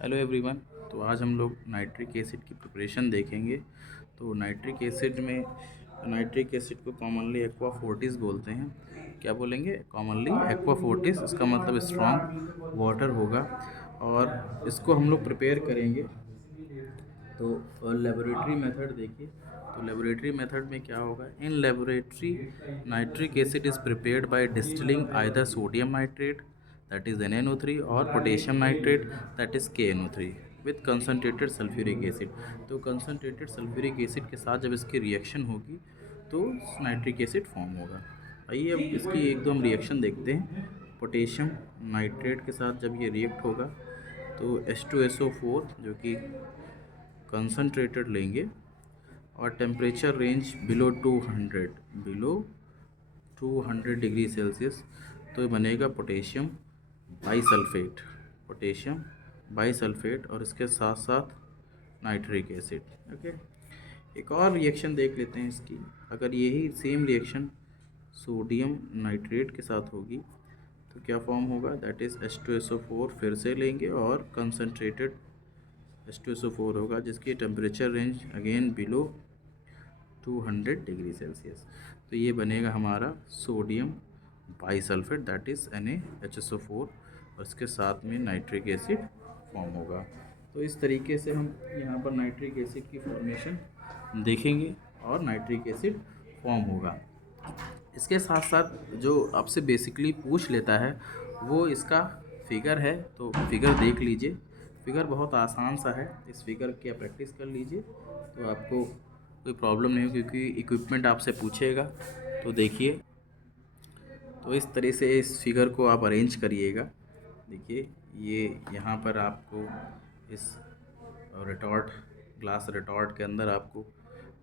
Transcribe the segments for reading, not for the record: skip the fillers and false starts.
Hello everyone. तो आज हम लोग नाइट्रिक एसिड की प्रिपरेशन देखेंगे। तो नाइट्रिक एसिड को कॉमनली एक्वा फोर्टिस बोलते हैं। क्या बोलेंगे? Commonly aqua Fortis. इसका मतलब स्ट्रॉन्ग वाटर होगा और इसको हम लोग प्रिपेयर करेंगे। तो लेबोरेटरी मेथड देखिए। तो लेबोरेटरी मेथड में क्या होगा? In laboratory nitric acid is prepared by distilling either sodium nitrate that is NaNO3 और potassium nitrate that is KNO3 with concentrated sulphuric acid. तो कंसनट्रेटेड सल्फ्यूरिक एसिड के साथ जब इसकी रिएक्शन होगी तो नाइट्रिक एसिड फॉर्म होगा। आइए अब इसकी एक दो हम रिएक्शन देखते हैं। पोटेशियम नाइट्रेट के साथ जब ये रिएक्ट होगा तो H2SO4 जो कि कंसनट्रेटेड लेंगे और temperature range below 200 degree Celsius. तो ये बनेगा पोटेशियम बाईसल्फेट और इसके साथ साथ नाइट्रिक एसिड। ओके, एक और रिएक्शन देख लेते हैं इसकी। अगर यही सेम रिएक्शन सोडियम नाइट्रेट के साथ होगी तो क्या फॉर्म होगा? दैट इज़ H2SO4 फिर से लेंगे और कंसनट्रेटेड H2SO4 होगा जिसकी temperature range again below 200 degree Celsius. तो ये बनेगा हमारा सोडियम बाईसल्फेट दैट इज़ NaHSO4 और इसके साथ में नाइट्रिक एसिड फॉर्म होगा। तो इस तरीके से हम यहाँ पर नाइट्रिक एसिड की फॉर्मेशन देखेंगे और नाइट्रिक एसिड फॉर्म होगा। इसके साथ साथ जो आपसे बेसिकली पूछ लेता है वो इसका फिगर है। तो फिगर देख लीजिए। फिगर बहुत आसान सा है। इस फिगर की आप प्रैक्टिस कर लीजिए तो आपको कोई प्रॉब्लम नहीं हो, क्योंकि इक्विपमेंट आपसे पूछेगा। तो देखिए, तो इस तरह से इस फिगर को आप अरेंज करिएगा। देखिए, ये यहाँ पर आपको इस रिटॉर्ट ग्लास रिटॉर्ट के अंदर आपको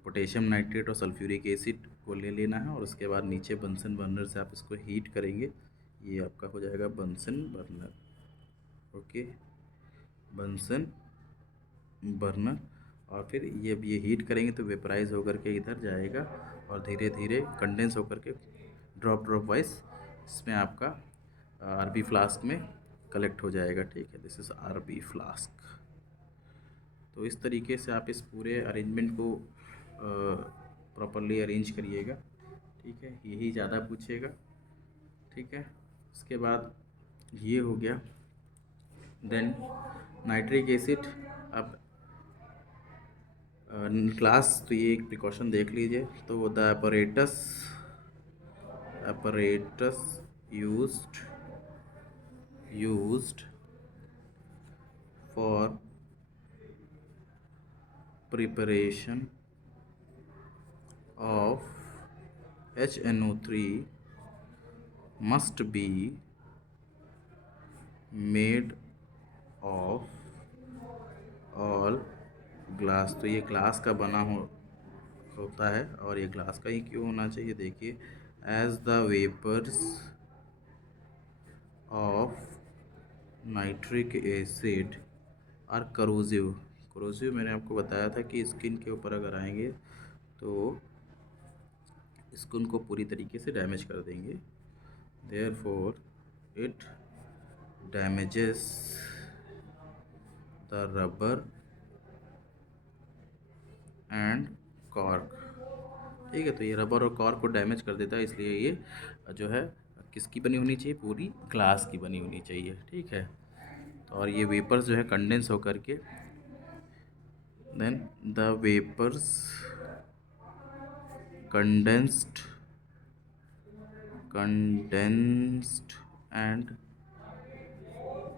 पोटेशियम नाइट्रेट और सल्फ्यूरिक एसिड को ले लेना है और उसके बाद नीचे बंसन बर्नर से आप इसको हीट करेंगे। ये आपका हो जाएगा Bunsen burner. Okay, Bunsen burner. और फिर ये हीट करेंगे तो वेपराइज होकर के इधर जाएगा और धीरे धीरे कंडेंस होकर के ड्रॉप वाइज इसमें आपका RB फ्लास्क में कलेक्ट हो जाएगा। ठीक है, दिस इज़ RB फ्लास्क। तो इस तरीके से आप इस पूरे अरेंजमेंट को प्रॉपरली अरेंज करिएगा। ठीक है, यही ज़्यादा पूछेगा। ठीक है, इसके बाद ये हो गया। Then nitric acid. अब क्लास, तो ये एक प्रिकॉशन देख लीजिए। तो the apparatus used for preparation of HNO3 must be made of all glass. तो ये ग्लास का बना होता है और ये ग्लास का ही क्यों होना चाहिए? देखिए, as the vapours of nitric acid are corrosive मैंने आपको बताया था कि स्किन के ऊपर अगर आएंगे तो स्किन को पूरी तरीके से डैमेज कर देंगे। Therefore it damages the rubber and cork. ठीक है, तो ये रबर और कॉर्क को डैमेज कर देता है, इसलिए ये जो है किसकी बनी होनी चाहिए? पूरी ग्लास की बनी होनी चाहिए। ठीक है, तो और ये वेपर्स जो है कंडेंस होकर के then the vapours condensed and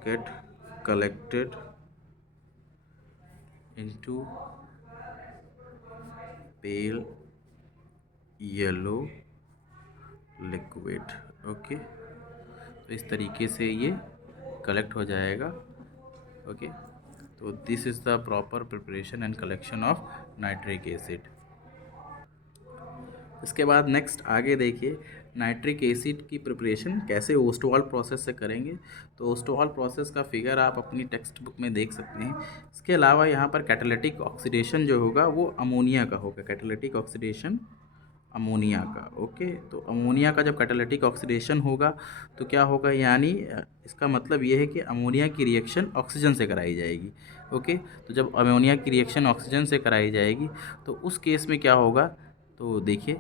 get collected into pale yellow liquid। Okay, तो इस तरीके से ये कलेक्ट हो जाएगा। ओके, तो this is the proper preparation and collection of nitric acid. इसके बाद नेक्स्ट आगे देखिए, नाइट्रिक एसिड की प्रिपरेशन कैसे ओस्टवाल प्रोसेस से करेंगे। तो ओस्टवाल प्रोसेस का फिगर आप अपनी टेक्स्ट बुक में देख सकते हैं। इसके अलावा यहाँ पर कैटालिटिक ऑक्सीडेशन जो होगा वो अमोनिया का होगा। कैटालिटिक ऑक्सीडेशन अमोनिया का। ओके, तो अमोनिया का जब कैटालिटिक ऑक्सीडेशन होगा तो क्या होगा, यानी इसका मतलब ये है कि अमोनिया की रिएक्शन ऑक्सीजन से कराई जाएगी। ओके, तो जब अमोनिया की रिएक्शन ऑक्सीजन से कराई जाएगी तो उस केस में क्या होगा, तो देखिए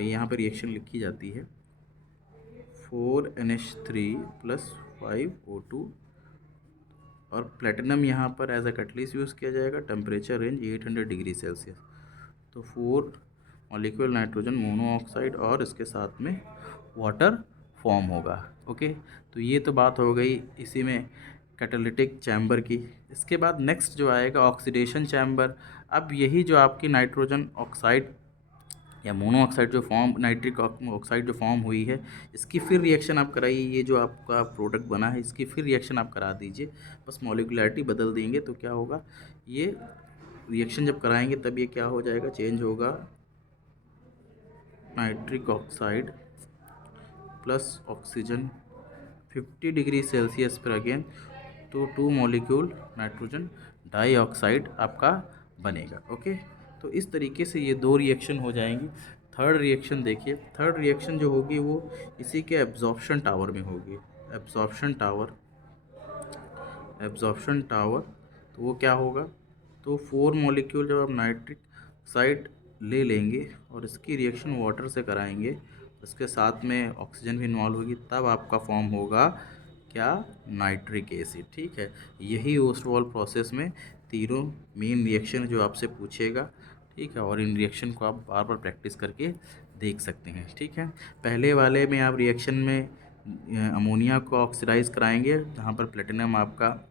यहाँ पर रिएक्शन लिखी जाती है 4NH3 + 5O2 और प्लेटिनम यहाँ पर एज अ कैटलिस्ट यूज़ किया जाएगा, टेम्परेचर रेंज 800 डिग्री सेल्सियस। तो 4 मॉलिक्यूल नाइट्रोजन मोनोऑक्साइड और इसके साथ में वाटर फॉर्म होगा। ओके, तो ये तो बात हो गई इसी में कैटालिटिक चैम्बर की। इसके बाद नेक्स्ट जो आएगा ऑक्सीडेशन चैम्बर। अब यही जो आपकी नाइट्रोजन ऑक्साइड या मोनोऑक्साइड जो फॉर्म, नाइट्रिक ऑक्साइड जो फॉर्म हुई है, इसकी फिर रिएक्शन आप कराइए। ये जो आपका प्रोडक्ट बना है इसकी फिर रिएक्शन आप करा दीजिए, बस मॉलिक्युलरिटी बदल देंगे तो क्या होगा, ये रिएक्शन जब कराएंगे तब ये क्या हो जाएगा, चेंज होगा nitric oxide plus oxygen 50 degree Celsius पर अगेन, तो 2 मॉलिक्यूल नाइट्रोजन डाइऑक्साइड आपका बनेगा। ओके, तो इस तरीके से ये 2 रिएक्शन हो जाएंगी। थर्ड रिएक्शन देखिए, थर्ड रिएक्शन जो होगी वो इसी के एब्जॉर्प्शन टावर में होगी। एब्जॉर्प्शन टावर, एब्जॉर्प्शन टावर, तो वो क्या होगा, तो 4 मॉलिक्यूल जब आप नाइट्रिक ऑक्साइड ले लेंगे और इसकी रिएक्शन वाटर से कराएंगे, उसके साथ में ऑक्सीजन भी इन्वॉल्व होगी, तब आपका फॉर्म होगा क्या, नाइट्रिक एसिड। ठीक है, यही ओस्टवॉल प्रोसेस में तीनों मेन रिएक्शन जो आपसे पूछेगा। ठीक है, और इन रिएक्शन को आप बार बार प्रैक्टिस करके देख सकते हैं। ठीक है, पहले वाले में आप रिएक्शन में अमोनिया को ऑक्सीडाइज कराएंगे जहाँ पर प्लेटिनम आपका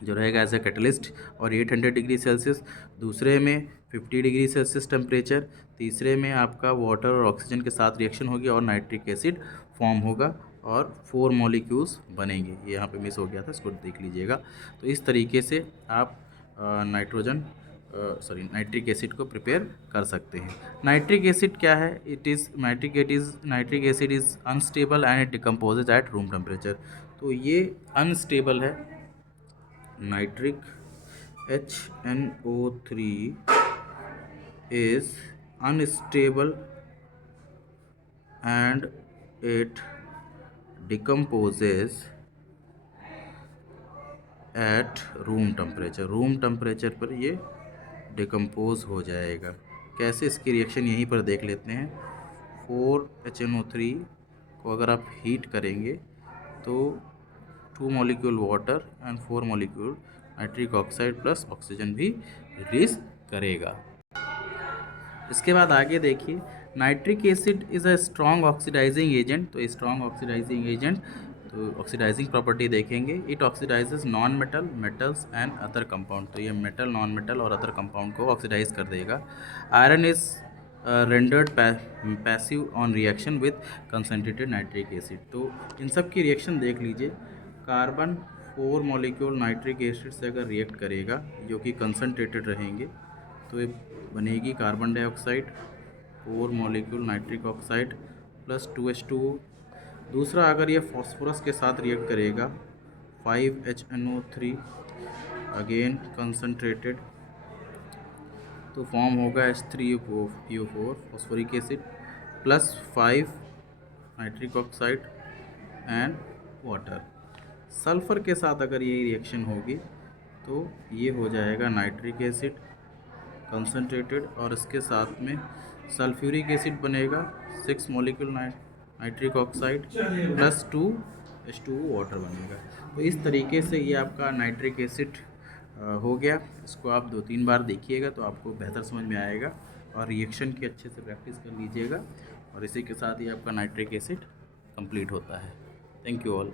जो रहेगा एज ए कैटलिस्ट और 800 डिग्री सेल्सियस, दूसरे में 50 डिग्री सेल्सियस टेम्परेचर, तीसरे में आपका वाटर और ऑक्सीजन के साथ रिएक्शन होगी और नाइट्रिक एसिड फॉर्म होगा और 4 मॉलिक्यूल्स बनेंगे। ये यहाँ पे मिस हो गया था, इसको देख लीजिएगा। तो इस तरीके से आप नाइट्रिक एसिड को प्रिपेयर कर सकते हैं। नाइट्रिक एसिड क्या है, nitric acid is unstable and it decomposes at room temperature. तो ये अनस्टेबल है, nitric HNO3 is unstable and it decomposes at room temperature. Room temperature पर ये डिकम्पोज हो जाएगा। कैसे, इसकी रिएक्शन यहीं पर देख लेते हैं। 4HNO3 को अगर आप हीट करेंगे तो 2 molecule water and 4 molecule nitric oxide plus oxygen भी रिलीज करेगा। इसके बाद आगे देखिए, nitric acid is a strong oxidising agent. तो स्ट्रॉन्ग ऑक्सीडाइजिंग एजेंट, तो ऑक्सीडाइजिंग प्रॉपर्टी देखेंगे, it oxidises non metal, metals and other compound. तो ये मेटल, नॉन मेटल और अदर कंपाउंड को ऑक्सीडाइज कर देगा। Iron is rendered passive on reaction with concentrated nitric acid. तो इन सब की रिएक्शन देख लीजिए। कार्बन 4 मॉलिक्यूल नाइट्रिक एसिड से अगर रिएक्ट करेगा जो कि कंसनट्रेटेड रहेंगे तो ये बनेगी carbon dioxide 4 molecule nitric oxide plus 2H2O। दूसरा, अगर ये फॉस्फोरस के साथ रिएक्ट करेगा 5HNO3 अगेन कंसनट्रेटेड, तो फॉर्म होगा H3PO4 phosphoric acid plus 5 nitric oxide and water. Sulphur के साथ अगर ये रिएक्शन होगी तो ये हो जाएगा नाइट्रिक एसिड कंसनट्रेटेड और इसके साथ में सल्फ्यूरिक एसिड बनेगा 6 molecule nitric oxide plus 2H2O water बनेगा। तो इस तरीके से ये आपका नाइट्रिक एसिड हो गया। इसको आप 2-3 बार देखिएगा तो आपको बेहतर समझ में आएगा और रिएक्शन की अच्छे से प्रैक्टिस कर लीजिएगा और इसी के साथ ही आपका नाइट्रिक एसिड कंप्लीट होता है। Thank you all.